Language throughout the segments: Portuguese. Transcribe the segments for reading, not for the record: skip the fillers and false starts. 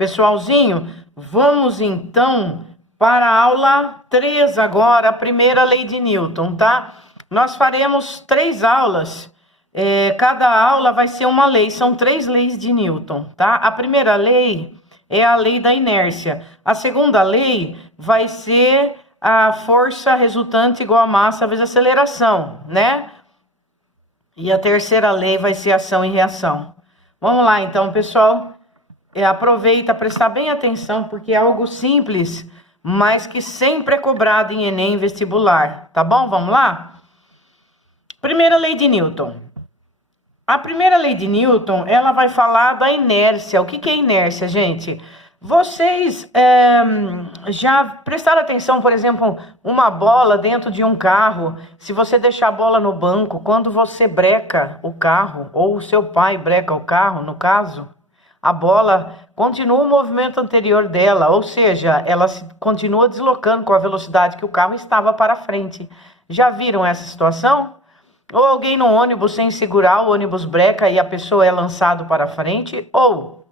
Pessoalzinho, vamos então para a aula 3 agora, a primeira lei de Newton, tá? Nós faremos 3 aulas, cada aula vai ser uma lei, são 3 leis de Newton, tá? A primeira lei é a lei da inércia, a segunda lei vai ser a força resultante igual a massa vezes aceleração, né? E a terceira lei vai ser ação e reação. Vamos lá então, pessoal. Aproveita, prestar bem atenção, porque é algo simples, mas que sempre é cobrado em Enem vestibular, tá bom? Vamos lá? Primeira lei de Newton. A primeira lei de Newton, ela vai falar da inércia. O que é inércia, gente? Vocês já prestaram atenção, por exemplo, uma bola dentro de um carro, se você deixar a bola no banco, quando você breca o carro, ou o seu pai breca o carro, no caso, a bola continua o movimento anterior dela, ou seja, ela continua deslocando com a velocidade que o carro estava para frente. Já viram essa situação? Ou alguém no ônibus sem segurar, o ônibus breca e a pessoa é lançado para frente, ou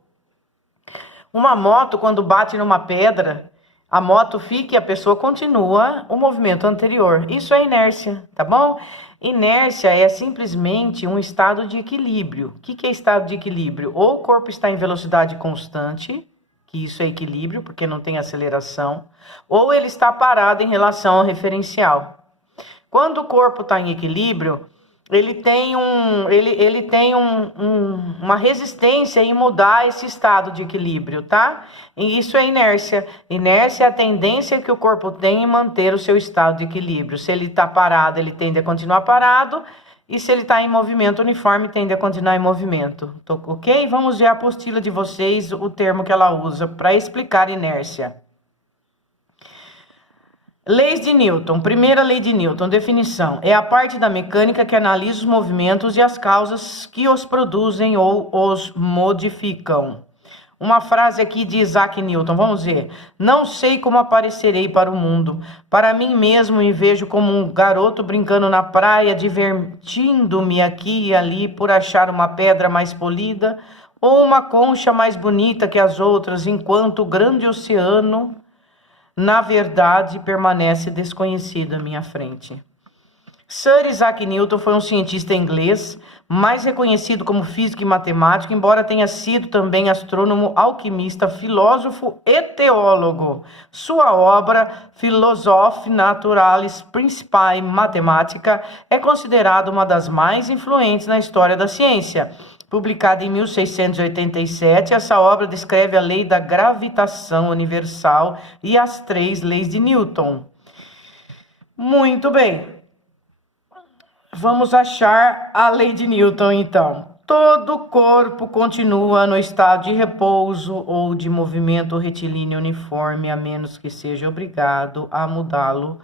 uma moto quando bate numa pedra, a moto fica e a pessoa continua o movimento anterior. Isso é inércia, tá bom? Inércia é simplesmente um estado de equilíbrio. O que é estado de equilíbrio? Ou o corpo está em velocidade constante, que isso é equilíbrio, porque não tem aceleração, ou ele está parado em relação ao referencial. Quando o corpo está em equilíbrio, ele tem uma resistência em mudar esse estado de equilíbrio, tá? E isso é inércia. Inércia é a tendência que o corpo tem em manter o seu estado de equilíbrio. Se ele está parado, ele tende a continuar parado. E se ele está em movimento uniforme, tende a continuar em movimento. Ok? Vamos ver a apostila de vocês, o termo que ela usa para explicar inércia. Leis de Newton. Primeira lei de Newton, definição. É a parte da mecânica que analisa os movimentos e as causas que os produzem ou os modificam. Uma frase aqui de Isaac Newton, vamos ver. Não sei como aparecerei para o mundo. Para mim mesmo me vejo como um garoto brincando na praia, divertindo-me aqui e ali por achar uma pedra mais polida ou uma concha mais bonita que as outras, enquanto o grande oceano, na verdade, permanece desconhecido à minha frente. Sir Isaac Newton foi um cientista inglês, mais reconhecido como físico e matemático, embora tenha sido também astrônomo, alquimista, filósofo e teólogo. Sua obra, Philosophiae Naturalis Principia Mathematica, é considerada uma das mais influentes na história da ciência. Publicada em 1687, essa obra descreve a lei da gravitação universal e as 3 leis de Newton. Muito bem. Vamos achar a lei de Newton, então. Todo corpo continua no estado de repouso ou de movimento retilíneo uniforme, a menos que seja obrigado a mudá-lo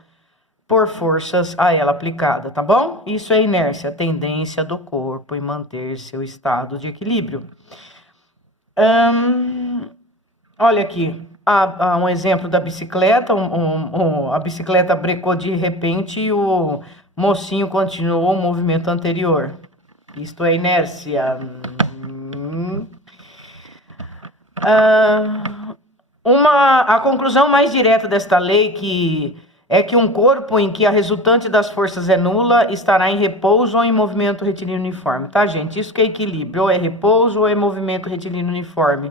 por forças a ela aplicada, tá bom? Isso é inércia, a tendência do corpo em manter seu estado de equilíbrio. Olha aqui, há um exemplo da bicicleta, a bicicleta brecou de repente e o mocinho continuou o movimento anterior. Isto é inércia. A conclusão mais direta desta lei é que um corpo em que a resultante das forças é nula estará em repouso ou em movimento retilíneo uniforme, tá, gente? Isso que é equilíbrio, ou é repouso ou é movimento retilíneo uniforme.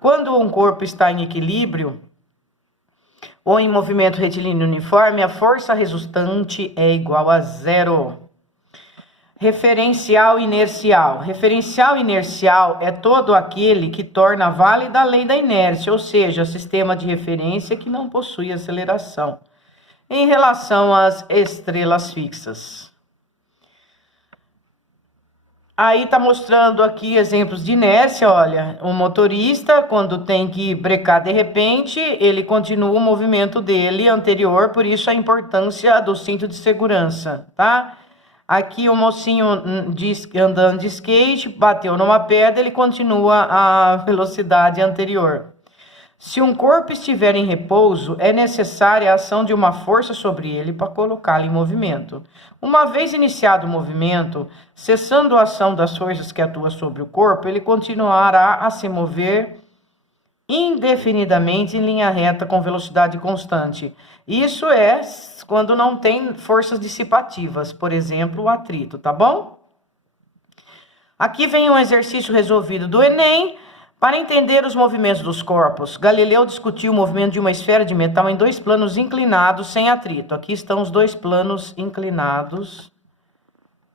Quando um corpo está em equilíbrio ou em movimento retilíneo uniforme, a força resultante é igual a 0. Referencial inercial. Referencial inercial é todo aquele que torna válida a lei da inércia, ou seja, sistema de referência que não possui aceleração em relação às estrelas fixas. Aí tá mostrando aqui exemplos de inércia, olha, um motorista, quando tem que brecar de repente, ele continua o movimento dele anterior, por isso a importância do cinto de segurança, tá? Aqui o mocinho andando de skate, bateu numa pedra, ele continua a velocidade anterior. Se um corpo estiver em repouso, é necessária a ação de uma força sobre ele para colocá-lo em movimento. Uma vez iniciado o movimento, cessando a ação das forças que atuam sobre o corpo, ele continuará a se mover indefinidamente em linha reta com velocidade constante. Isso é quando não tem forças dissipativas, por exemplo, o atrito, tá bom? Aqui vem um exercício resolvido do Enem. Para entender os movimentos dos corpos, Galileu discutiu o movimento de uma esfera de metal em dois planos inclinados sem atrito. Aqui estão os dois planos inclinados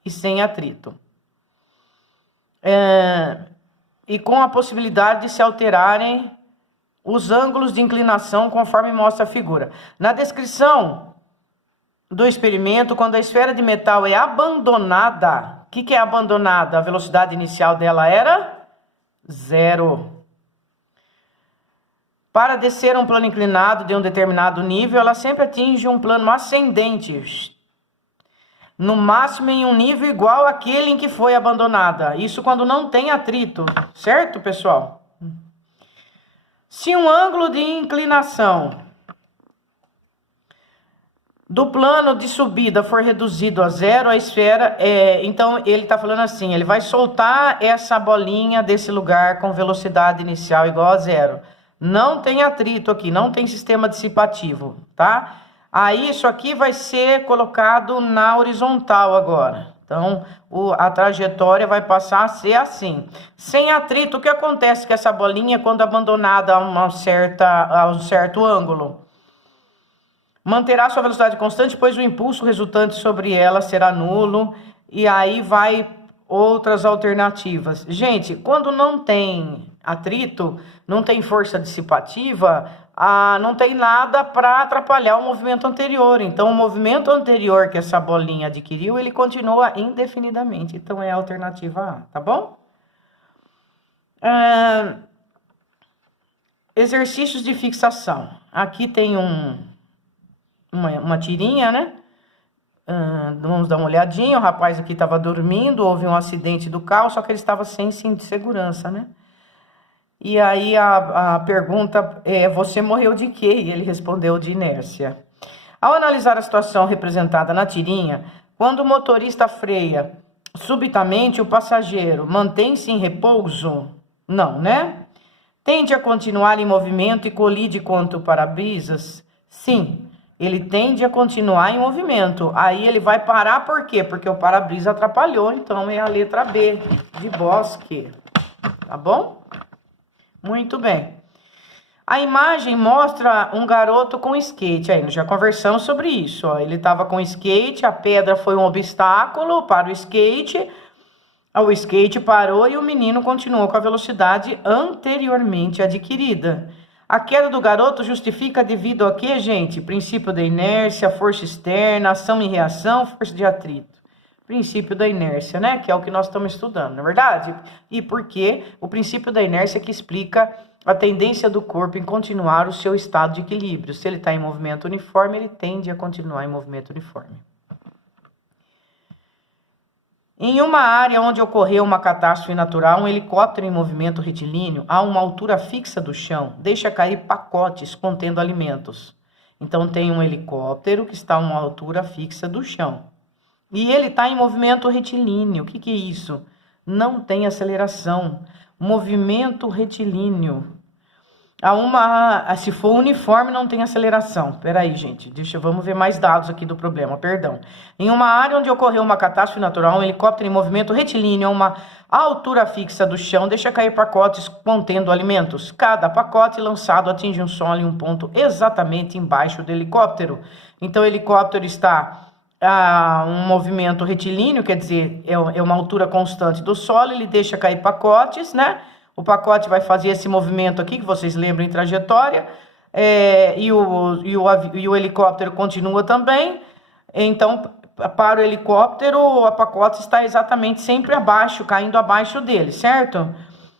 e sem atrito. E com a possibilidade de se alterarem os ângulos de inclinação conforme mostra a figura. Na descrição do experimento, quando a esfera de metal é abandonada, o que é abandonada? A velocidade inicial dela era 0. Para descer um plano inclinado de um determinado nível, ela sempre atinge um plano ascendente, no máximo em um nível igual àquele em que foi abandonada. Isso quando não tem atrito, certo, pessoal? Se um ângulo de inclinação do plano de subida for reduzido a 0, a esfera, então ele está falando assim, ele vai soltar essa bolinha desse lugar com velocidade inicial igual a 0. Não tem atrito aqui, não tem sistema dissipativo, tá? Aí isso aqui vai ser colocado na horizontal agora. Então, a trajetória vai passar a ser assim. Sem atrito, o que acontece com essa bolinha quando abandonada a um certo ângulo? Manterá sua velocidade constante, pois o impulso resultante sobre ela será nulo. E aí vai outras alternativas. Gente, quando não tem atrito, não tem força dissipativa, não tem nada para atrapalhar o movimento anterior. Então, o movimento anterior que essa bolinha adquiriu, ele continua indefinidamente. Então, é a alternativa A, tá bom? Exercícios de fixação. Aqui tem uma tirinha, né? Vamos dar uma olhadinha. O rapaz aqui estava dormindo, houve um acidente do carro, só que ele estava sem cinto de segurança, né? E aí a pergunta é, você morreu de quê? E ele respondeu de inércia. Ao analisar a situação representada na tirinha, quando o motorista freia subitamente, o passageiro mantém-se em repouso? Não, né? Tende a continuar em movimento e colide contra o para-brisas? Sim. Ele tende a continuar em movimento. Aí ele vai parar por quê? Porque o para-brisa atrapalhou. Então é a letra B, de Bosque. Tá bom? Muito bem. A imagem mostra um garoto com skate. Aí, nós já conversamos sobre isso. Ó. Ele estava com skate, a pedra foi um obstáculo para o skate. O skate parou e o menino continuou com a velocidade anteriormente adquirida. A queda do garoto justifica devido a quê, gente? Princípio da inércia, força externa, ação e reação, força de atrito. Princípio da inércia, né? Que é o que nós estamos estudando, não é verdade? E por quê? O princípio da inércia que explica a tendência do corpo em continuar o seu estado de equilíbrio. Se ele está em movimento uniforme, ele tende a continuar em movimento uniforme. Em uma área onde ocorreu uma catástrofe natural, um helicóptero em movimento retilíneo, a uma altura fixa do chão, deixa cair pacotes contendo alimentos. Então, tem um helicóptero que está a uma altura fixa do chão. E ele está em movimento retilíneo. O que é isso? Não tem aceleração. Movimento retilíneo. Se for uniforme, não tem aceleração. Peraí, gente. Vamos ver mais dados aqui do problema. Perdão. Em uma área onde ocorreu uma catástrofe natural, um helicóptero em movimento retilíneo a uma altura fixa do chão deixa cair pacotes contendo alimentos. Cada pacote lançado atinge um solo em um ponto exatamente embaixo do helicóptero. Então, o helicóptero está um movimento retilíneo, quer dizer, é uma altura constante do solo, ele deixa cair pacotes, né? O pacote vai fazer esse movimento aqui, que vocês lembram em trajetória, e o helicóptero continua também. Então, para o helicóptero, o pacote está exatamente sempre abaixo, caindo abaixo dele, certo?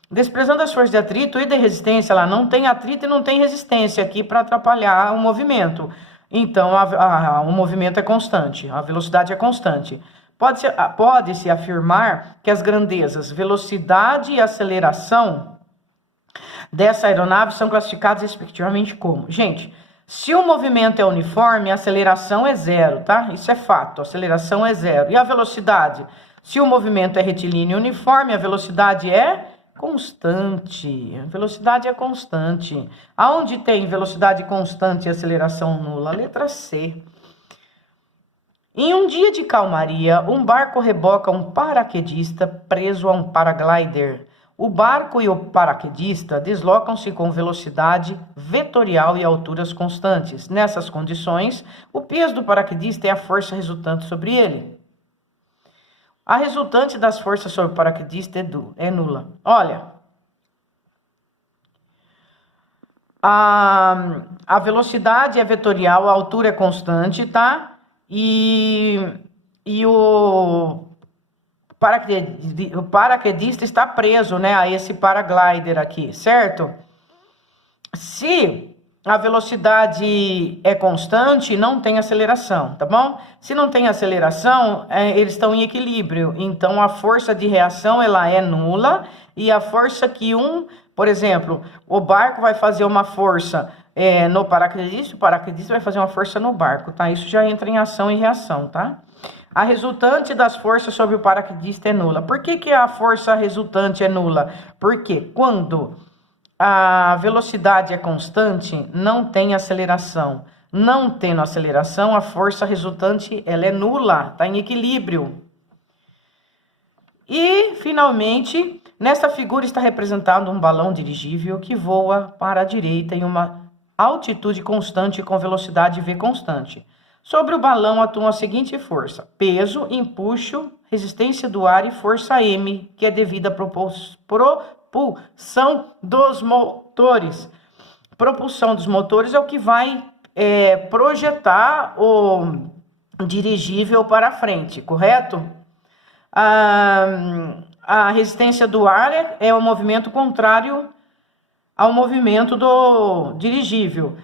Desprezando as forças de atrito e de resistência, lá não tem atrito e não tem resistência aqui para atrapalhar o movimento. Então, o movimento é constante, a velocidade é constante. Pode-se afirmar que as grandezas, velocidade e aceleração dessa aeronave são classificadas respectivamente como? Gente, se o movimento é uniforme, a aceleração é 0, tá? Isso é fato, a aceleração é 0. E a velocidade? Se o movimento é retilíneo e uniforme, a velocidade é constante. Velocidade é constante. Aonde tem velocidade constante e aceleração nula? Letra C. Em um dia de calmaria, um barco reboca um paraquedista preso a um paraglider. O barco e o paraquedista deslocam-se com velocidade vetorial e alturas constantes. Nessas condições, o peso do paraquedista é a força resultante sobre ele. A resultante das forças sobre o paraquedista é nula. Olha, a velocidade é vetorial, a altura é constante, tá? E o paraquedista está preso, né, a esse paraglider aqui, certo? Se a velocidade é constante, não tem aceleração, tá bom? Se não tem aceleração, eles estão em equilíbrio. Então, a força de reação, ela é nula. E a força que por exemplo, o barco vai fazer uma força no paraquedista, o paraquedista vai fazer uma força no barco, tá? Isso já entra em ação e reação, tá? A resultante das forças sobre o paraquedista é nula. Por que a força resultante é nula? Porque quando a velocidade é constante, não tem aceleração. Não tendo aceleração, a força resultante ela é nula, está em equilíbrio. E, finalmente, nesta figura está representado um balão dirigível que voa para a direita em uma altitude constante com velocidade v constante. Sobre o balão atuam a seguinte força: peso, empuxo, resistência do ar e força M, que é devida à propulsão dos motores. Propulsão dos motores é o que vai projetar o dirigível para frente, correto? A resistência do ar é o movimento contrário ao movimento do dirigível.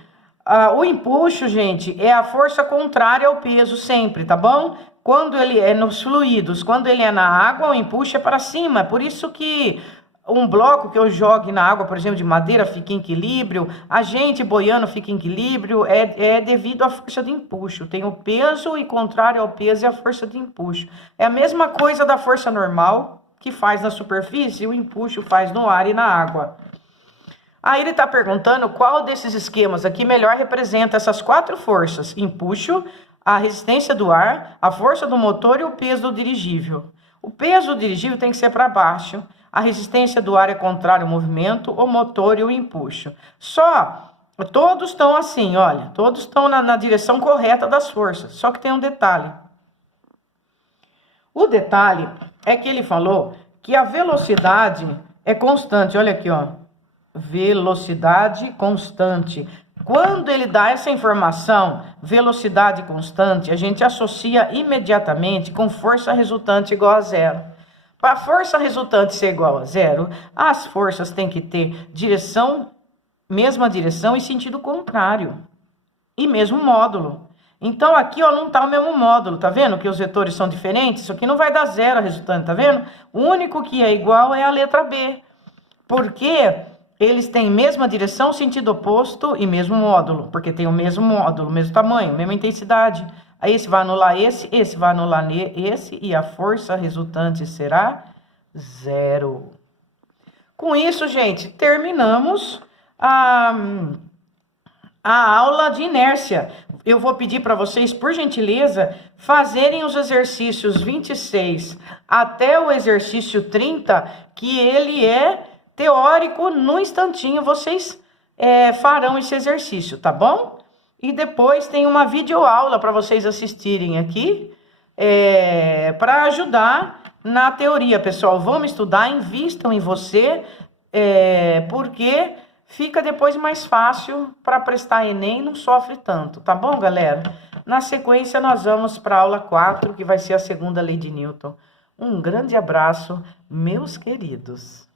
O empuxo, gente, é a força contrária ao peso sempre, tá bom? Quando ele é nos fluidos, quando ele é na água, o empuxo é para cima. Por isso que um bloco que eu jogue na água, por exemplo, de madeira, fica em equilíbrio. A gente boiando fica em equilíbrio. É devido à força de empuxo. Tem o peso e contrário ao peso é a força de empuxo. É a mesma coisa da força normal que faz na superfície, o empuxo faz no ar e na água. Aí ele está perguntando qual desses esquemas aqui melhor representa essas 4 forças: empuxo, a resistência do ar, a força do motor e o peso do dirigível. O peso do dirigível tem que ser para baixo. A resistência do ar é contrária ao movimento, o motor e o empuxo. Todos estão assim, olha, todos estão na direção correta das forças, só que tem um detalhe. O detalhe é que ele falou que a velocidade é constante, olha aqui, ó, velocidade constante. Quando ele dá essa informação, velocidade constante, a gente associa imediatamente com força resultante igual a zero. Para a força resultante ser igual a zero, as forças têm que ter mesma direção e sentido contrário. E mesmo módulo. Então, aqui ó, não está o mesmo módulo, tá vendo? Que os vetores são diferentes. Isso aqui não vai dar zero a resultante, tá vendo? O único que é igual é a letra B. Porque eles têm mesma direção, sentido oposto e mesmo módulo. Porque tem o mesmo módulo, mesmo tamanho, mesma intensidade. Aí esse vai anular esse vai anular esse, e a força resultante será zero. Com isso, gente, terminamos a aula de inércia. Eu vou pedir para vocês, por gentileza, fazerem os exercícios 26 até o exercício 30, que ele é teórico. No instantinho vocês farão esse exercício, tá bom? E depois tem uma videoaula para vocês assistirem aqui, para ajudar na teoria, pessoal. Vamos estudar, invistam em você, porque fica depois mais fácil para prestar Enem, não sofre tanto, tá bom, galera? Na sequência, nós vamos para a aula 4, que vai ser a segunda lei de Newton. Um grande abraço, meus queridos.